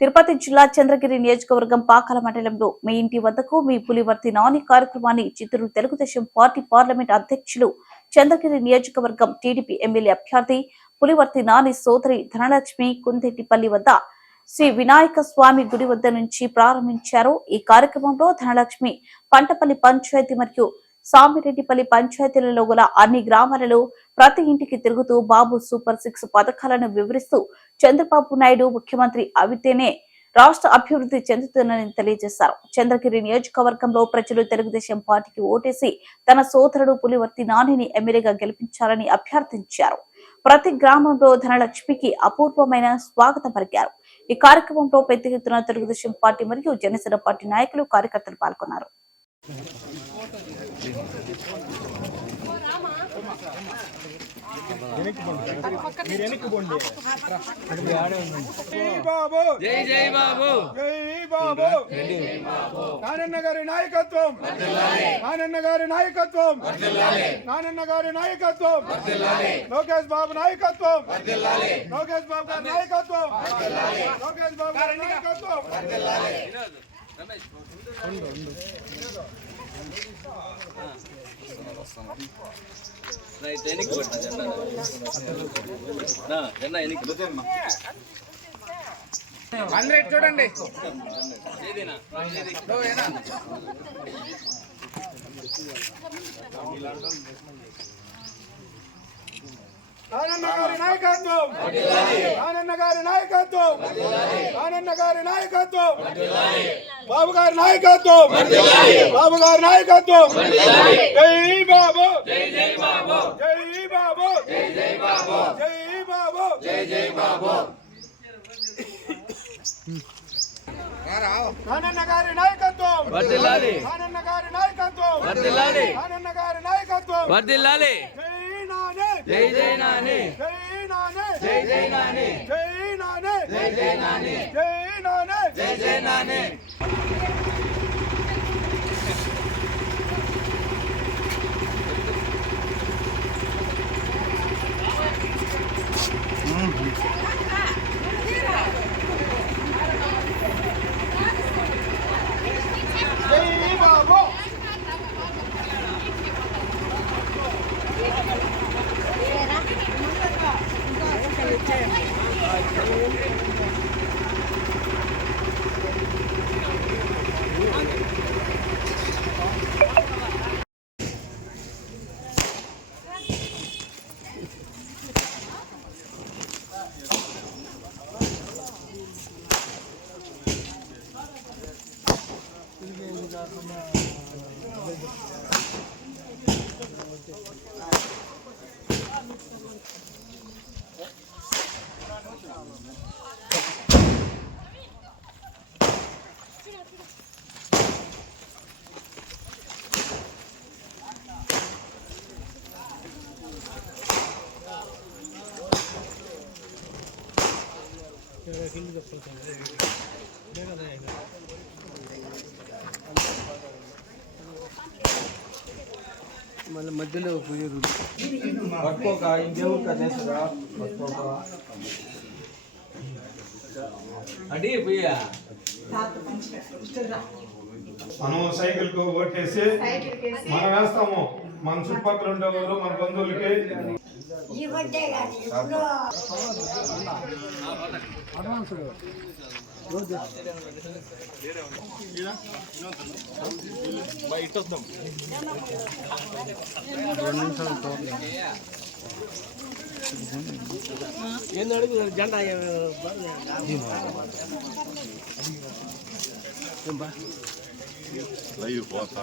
తిరుపతి జిల్లా చంద్రగిరి నియోజకవర్గం పాకాల మండలంలో మీ ఇంటి వద్దకు మీ పులివర్తి నాని కార్యక్రమాన్ని చిత్తూరు తెలుగుదేశం పార్టీ పార్లమెంట్ అధ్యక్షులు చంద్రగిరి నియోజకవర్గం టీడీపీ ఎమ్మెల్యే అభ్యర్థి పులివర్తి నాని సోదరి ధనలక్ష్మి కుందెట్టిపల్లి వద్ద శ్రీ వినాయక స్వామి గుడి వద్ద నుంచి ప్రారంభించారు. ఈ కార్యక్రమంలో ధనలక్ష్మి పంటపల్లి పంచాయతీ మరియు సామిరెడ్డిపల్లి పంచాయతీలలో గల అన్ని గ్రామాలలో ప్రతి ఇంటికి తిరుగుతూ బాబు సూపర్ 6 పథకాలను వివరిస్తూ చంద్రబాబు నాయుడు ముఖ్యమంత్రి అయితేనే రాష్ట్ర అభివృద్ధి చెందుతుందని తెలియజేశారు. చంద్రగిరి నియోజకవర్గంలో ప్రజలు తెలుగుదేశం పార్టీకి ఓటేసి తన సోదరుడు పులివర్తి నానిని ఎమ్మెల్యేగా గెలిపించాలని అభ్యర్థించారు. ప్రతి గ్రామంలో ధనలక్ష్మికి అపూర్వమైన స్వాగతం పలికారు. ఈ కార్యక్రమంలో పెద్ద ఎత్తున తెలుగుదేశం పార్టీ మరియు జనసేన పార్టీ నాయకులు కార్యకర్తలు పాల్గొన్నారు. నానన్నగారి నాయకత్వం, నానన్నగారి నాయకత్వం, నానన్నగారి నాయకత్వం, లోకేష్ బాబు నాయకత్వం, లోకేష్ బాబు గారి నాయకత్వం, లోకేష్ బాబు గారి నాయకత్వం. చూడండి నానన్నగారి నాయకత్వం, నానన్నగారి నాయకత్వం, నానన్నగారి నాయకత్వం, బాబు గారి నాయకత్వం, బాబు గారి నాయకత్వం. జై బాబు, జై జై బాబు, జై బాబు, జై జై బాబు, జై బాబు, జై జై బాబు. నానన్నగారి నాయకత్వం, నానన్నగారి నాయకత్వం, నానన్నగారి నాయకత్వం. జై జై నాని, జై నాని, జై జై నాని, జై నాని, జై జై నాని, జై నాని, జై జై నాని. జై బాబు. మళ్ళీ మధ్యలో పోయారు పట్టుకోక ఇంకేముంది కదేసరా పట్టుకోక అడి పోయా. మనం సైకిల్ కు ఓటేసి మనం వేస్తాము. మన చుట్టుపక్కల ఉండేవారు మన బంధువులకి ఇట్టొద్దాం. ఏంది అడుగు జెండా లైవ్ పోతా